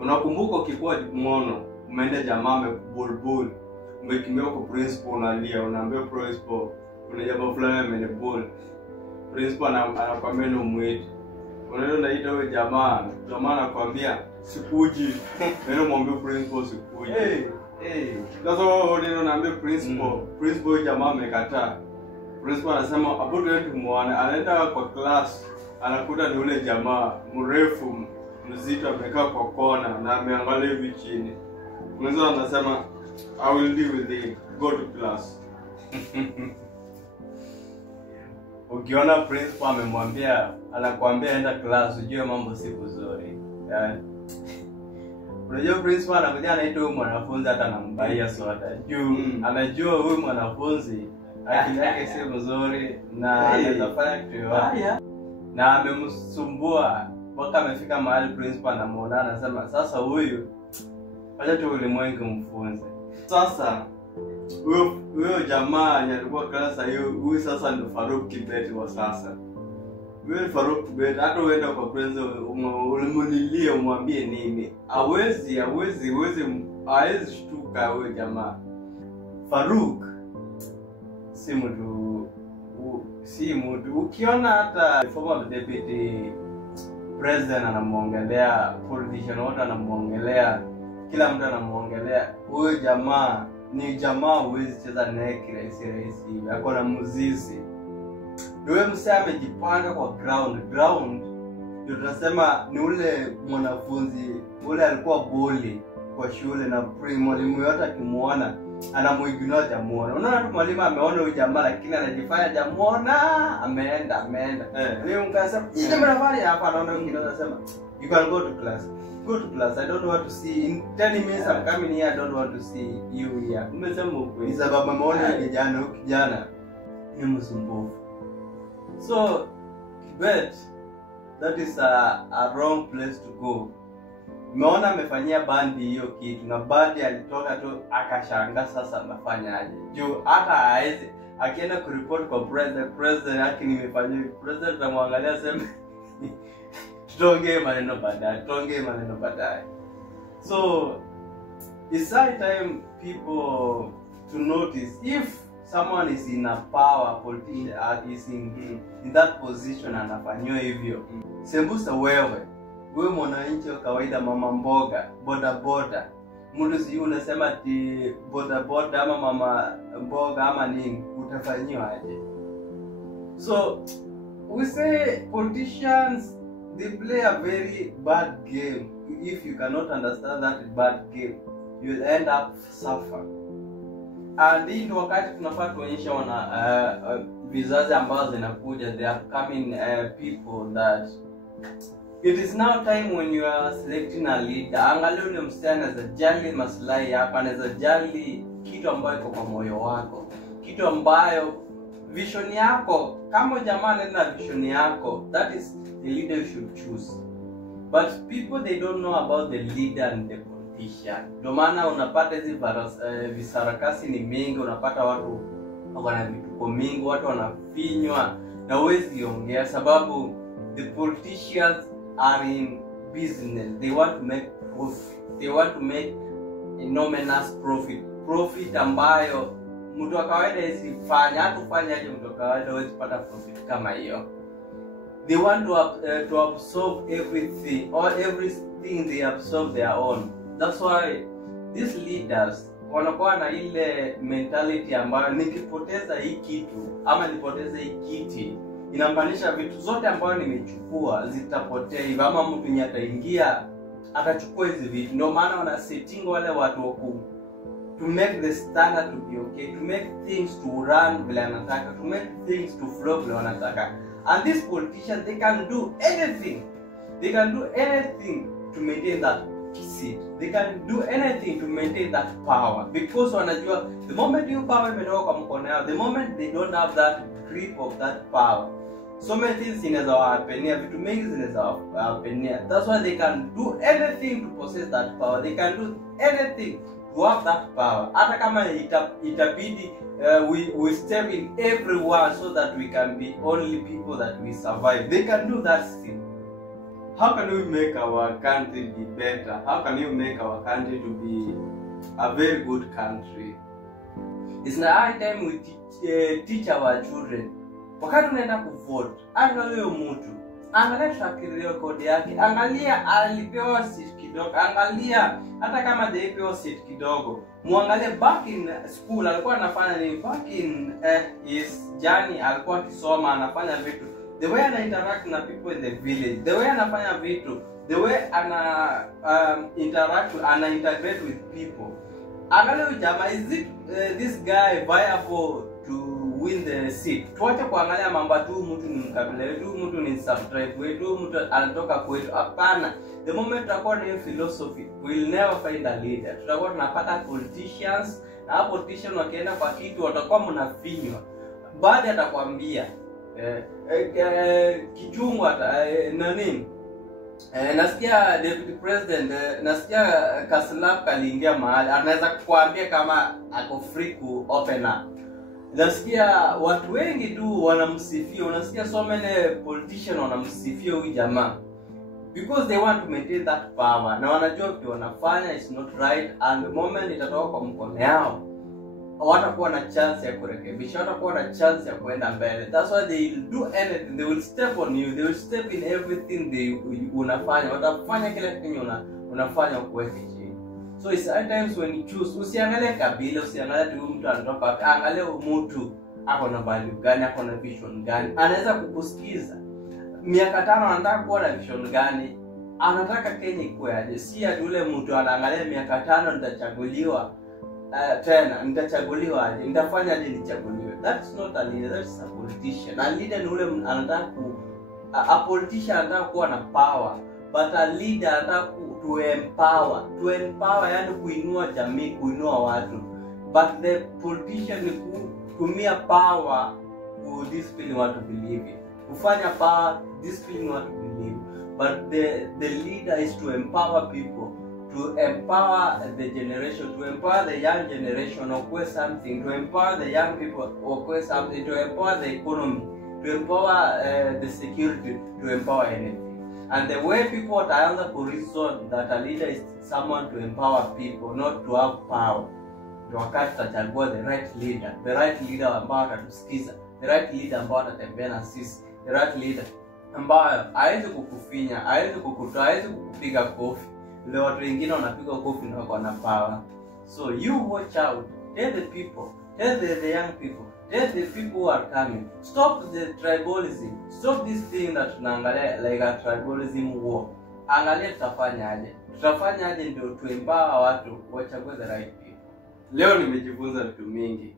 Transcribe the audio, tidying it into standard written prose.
Unakumbuka ukikuwa mwono, umeenda jamaa amebulbul, umekimbia kwa principal unalia, unaambia principal kuna jamaa fulani amenibul. Principal anakwambia no mwite. Unaenda unaita wewe jamaa anakwambia sikuji. Neno mwambie principal sikuji. Sasa wewe ndio unaambia principal, principal jamaa amekataa. Principal anasema hapo tu muone, anaenda kwa class, anakuta ni ule jamaa mrefu mzito amekaa kwa kona na ameangalia hivi chini. Mwanzo anasema I will deal with it, go to class. Ukiona principal amemwambia, anakuambia enda class, ujue mambo si vizuri. Unajua principal anakuja anaita huyu mwanafunzi hata anambaia soda. Juu anajua huyu mwanafunzi akili yake si mzuri na anaweza fanya kitu yoyote. Na amemsumbua mpaka amefika mahali principal anamuona anasema sasa huyu acha tu ulimwengu mfunze. Sasa huyo jamaa alikuwa klasa hiyo, huyu sasa ndio Farouk Kibet wa sasa. Huyo Farouk Kibet hata uenda kwa principal ulimunilia umwambie nini? Hawezi shtuka huyo jamaa. Farouk si mtu ukiona hata former deputy president anamuongelea, politician wote anamuongelea, kila mtu anamuongelea, huyo jamaa ni jamaa huwezi cheza naye kirahisi hivi. Ako na mzizi. Ndio msee amejipanga kwa ground ndio tunasema ni ule mwanafunzi ule alikuwa bully kwa shule na mwalimu yote akimuona anamuignore jamuona. Unaona tu mwalimu ameona huyu jamaa lakini anajifanya jamuona, ameenda. Leo mkasema, "Ile mnafanya hapa?" Anaona mwingine anasema, "You can go to class. Go to class. I don't want to see in 10 minutes I'm coming here. I don't want to see you here." Umesema ukweli. Sababu ameona kijana ni msumbufu. So, Kibet, that is a wrong place to go. Umeona amefanyia bandi hiyo kitu na bandi alitoka tu akashangaa sasa anafanyaje. Juu hata haezi akienda kureport kwa president yake nimefanyia president amwangalia sema tuongee maneno baadaye. So it's high time people to notice if someone is in a power politician is in that position anafanywa hivyo. Sembusa wewe mwananchi wa kawaida, mama mboga, boda. Mtu si unasema ati boda ama mama mboga ama nini, utafanywa aje? So we say politicians they play a very bad game. If you cannot understand that bad game, you will end up suffer. And hii ndio wakati tunafaa tuonyesha vizazi ambazo zinakuja, the upcoming people, that it is now time when you are selecting a leader. Angalia ule msichana anaweza jali maslahi yako, anaweza jali kitu ambayo iko kwa moyo wako, kitu ambayo vision yako. Kama jamaa anaenda vision yako, that is the leader you should choose. But people they don't know about the leader and the politician. Ndio maana unapata hizi visarakasi ni mingi, unapata watu wana vituko mingi, watu wanafinywa na huwezi ongea sababu the politicians are in business. They want to make profit. They want to make enormous profit ambayo mtu wa kawaida isifanya. Hata ufanyaje mtu wa kawaida hawezi pata profit kama hiyo. They want to absorb everything, or everything they absorb their own. That's why these leaders wanakuwa na ile mentality ambayo nikipoteza hii kitu ama nipoteze hii kiti, inamaanisha vitu zote ambayo nimechukua zitapotea hivi, ama mtu nye ataingia atachukua hizi vitu. Ndio maana wana setting wale watu to make the standard to be okay, to make things to run vile wanataka, to make things to flow vile wanataka. And these politicians, they can do anything. They can do anything to maintain that seat. They can do anything to maintain that power, because wanajua the moment you power imetoka kwa mkono yao, the moment they don't have that grip of that power, so many things zinaweza wapenia, vitu mingi zinaweza wapenia. That's why they can do anything to possess that power. They can do anything to have that power. Hata kama itabidi we step in everyone so that we can be only people that we survive. They can do that thing. how can we make our country be better? How can we make our country to be a very good country? It's now high time we teach our children. Wakati unaenda kuvote, angalia huyo mtu, angalia track record yake, angalia alipewa seat kidogo, angalia hata kama alipewa seat kidogo, muangalie back in school alikuwa anafanya nini, back in his journey alikuwa akisoma, anafanya vitu, the way ana interact na people in the village, the way anafanya vitu, the way ana ana integrate with people. Angalia huyu jamaa, is it this guy viable to win the seat? Tuache kuangalia mambo tu, mtu ni mkabila wetu, mtu ni subtribe wetu, mtu anatoka kwetu. Hapana. The moment tutakuwa na hiyo philosophy, we'll never find a leader. Tutakuwa tunapata politicians, na politicians wakienda kwa kitu watakuwa mnafinywa. Baada atakwambia kichungwa nani? Nasikia deputy president, nasikia Kaslap kaliingia mahali, anaweza kukuambia kama ako free ku open up. Nasikia watu wengi tu wanamsifia, unasikia so many politicians wanamsifia huyu jamaa because they want to maintain that power, na wanajua kitu wanafanya is not right, and the moment itatoka kwa mkono yao watakuwa na chance ya kurekebisha, watakuwa na chance ya kwenda mbele. That's why they will do anything, they will step on you, they will step in everything they unafanya, watafanya kila kitu unafanya kuweke chini. So it's at times when you choose, usiangalie kabila, usiangalie tu mtu anatoka wapi, angalia mtu ako na value gani, ako na vision gani, anaweza kukusikiza. Miaka 5 anataka kuwa na vision gani, anataka Kenya ikuwe aje. Si ati yule mtu anaangalia miaka 5 nitachaguliwa tena, nitachaguliwa aje, nitafanya aje nichaguliwe. That's not a leader, that's a politician. A leader ni ule anataka a politician anataka kuwa na power, but a leader anataka to empower, yani kuinua jamii, kuinua watu. But the politician ni kutumia power ku discipline watu believe it, kufanya power discipline watu believe. But the leader is to empower people, to empower the generation, to empower the young generation or something, to empower the young people or something, to empower the economy, to empower the security, to empower anything. And the way people are the reason that a leader is someone to empower people, not to have power. Ndio wakati tutachagua the right leader ambao atatusikiza, the right leader ambao atatembea na sisi, the right leader ambao hawezi kukufinya, hawezi kukutoa, hawezi kukupiga kofi. Wale watu wengine wanapiga kofi na wako na power. So you watch out. Tell the people, tell the young people, tell the people who are coming, stop the tribalism, stop this thing that tunaangalia like a tribalism war. Angalia tutafanya aje ndio tuempower watu wachague the right people. Leo nimejifunza vitu mingi.